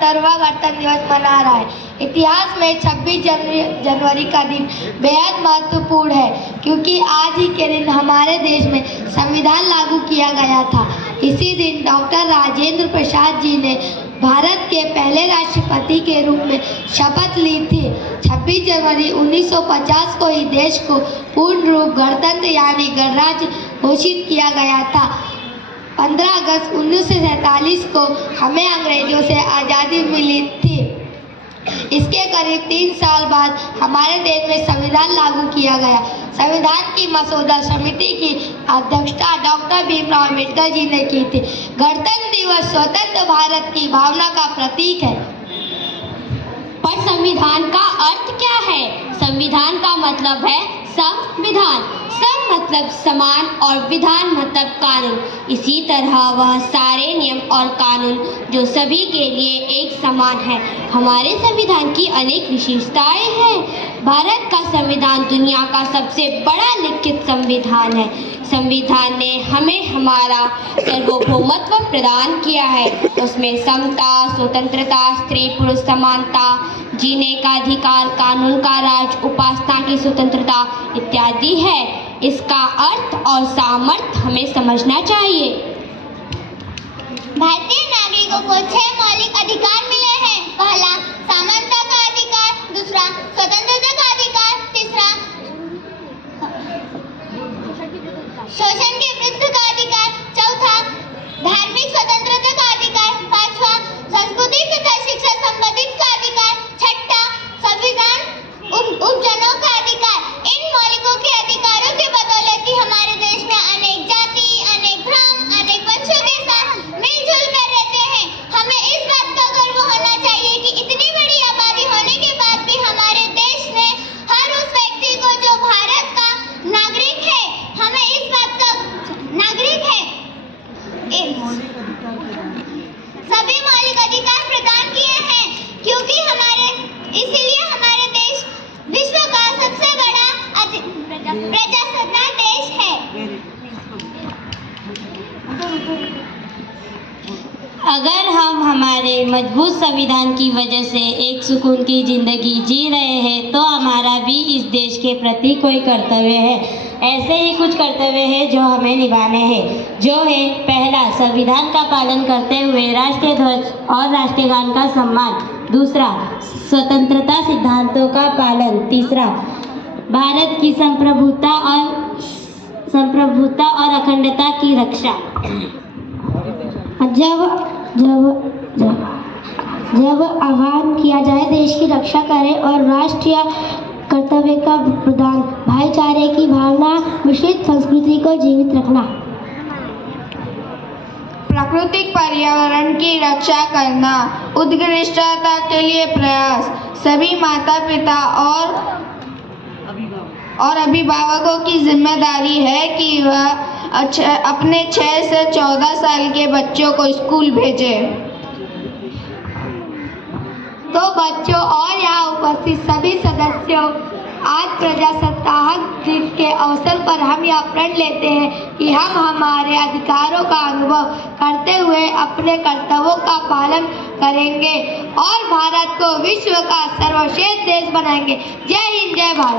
75वां गणतंत्र दिवस मना रहा है। इतिहास में 26 जनवरी का दिन बेहद महत्वपूर्ण है, क्योंकि आज ही के दिन हमारे देश में संविधान लागू किया गया था। इसी दिन डॉक्टर राजेंद्र प्रसाद जी ने भारत के पहले राष्ट्रपति के रूप में शपथ ली थी। 26 जनवरी 1950 को ही देश को पूर्ण रूप गणतंत्र यानी गणराज्य घोषित किया गया था। 15 अगस्त 1947 को हमें अंग्रेजों से आज़ादी मिली थी। इसके करीब 3 साल बाद हमारे देश में संविधान लागू किया गया। संविधान की मसौदा समिति की अध्यक्षता डॉक्टर भीमराव अम्बेडकर जी ने की थी। गणतंत्र दिवस स्वतंत्र भारत की भावना का प्रतीक है। पर संविधान का अर्थ क्या है? संविधान का मतलब है संविधान। सम मतलब समान और विधान मतलब कानून। इसी तरह वह सारे नियम और कानून जो सभी के लिए एक समान है। हमारे संविधान की अनेक विशेषताएं हैं। भारत का संविधान दुनिया का सबसे बड़ा लिखित संविधान है। संविधान ने हमें हमारा सार्वभौमत्व प्रदान किया है। उसमें समता, स्वतंत्रता, स्त्री पुरुष समानता, जीने का अधिकार, कानून का राज, उपासना की स्वतंत्रता इत्यादि है। इसका अर्थ और सामर्थ्य हमें समझना चाहिए। भारतीय नागरिकों को 6 मौलिक अधिकार मिले हैं। पहला समानता का अधिकार, दूसरा स्वतंत्रता का अधिकार, तीसरा शोषण के विरुद्ध का अधिकार, चौथा धार्मिक स्वतंत्रता का अधिकार, पांचवा संस्कृति तथा शिक्षा संबंधित का अधिकार, छठा संविधान उपजनों का अधिकार। इन मौलिकों के अधिकारों के बदौलत ही हमारे देश में अनेक जाति, अनेक धर्म, अनेक वंशों के साथ मिलजुल कर रहते हैं। हमें इस बात का गर्व होना चाहिए कि इतनी बड़ी आबादी होने के बाद भी हमारे देश ने हर उस व्यक्ति को जो भारत का नागरिक है, हमें इस बात का नागरिक है, सभी मौलिक अधिकार प्रदान किए हैं, क्योंकि इसीलिए हमारे देश विश्व का सबसे बड़ा प्रजासत्ताक देश है। अगर हम हमारे मजबूत संविधान की वजह से एक सुकून की जिंदगी जी रहे हैं, तो हमारा भी इस देश के प्रति कोई कर्तव्य है। ऐसे ही कुछ कर्तव्य है जो हमें निभाने हैं, जो है पहला, संविधान का पालन करते हुए राष्ट्रीय ध्वज और राष्ट्रीय गान का सम्मान। दूसरा, स्वतंत्रता सिद्धांतों का पालन। तीसरा, भारत की संप्रभुता और अखंडता की रक्षा। जब आह्वान किया जाए देश की रक्षा करें और राष्ट्रीय कर्तव्य का प्रदान, भाईचारे की भावना, मिश्रित संस्कृति को जीवित रखना, प्राकृतिक पर्यावरण की रक्षा करना, उत्कृष्टता के लिए प्रयास। सभी माता पिता और अभिभावकों की जिम्मेदारी है कि वह अपने 6 से 14 साल के बच्चों को स्कूल भेजें। तो बच्चों और यहाँ उपस्थित सभी सदस्यों, आज प्रजासत्ताक दिन के अवसर पर हम यह प्रण लेते हैं कि हम हमारे अधिकारों का अनुभव करते हुए अपने कर्तव्यों का पालन करेंगे और भारत को विश्व का सर्वश्रेष्ठ देश बनाएंगे। जय हिंद, जय भारत।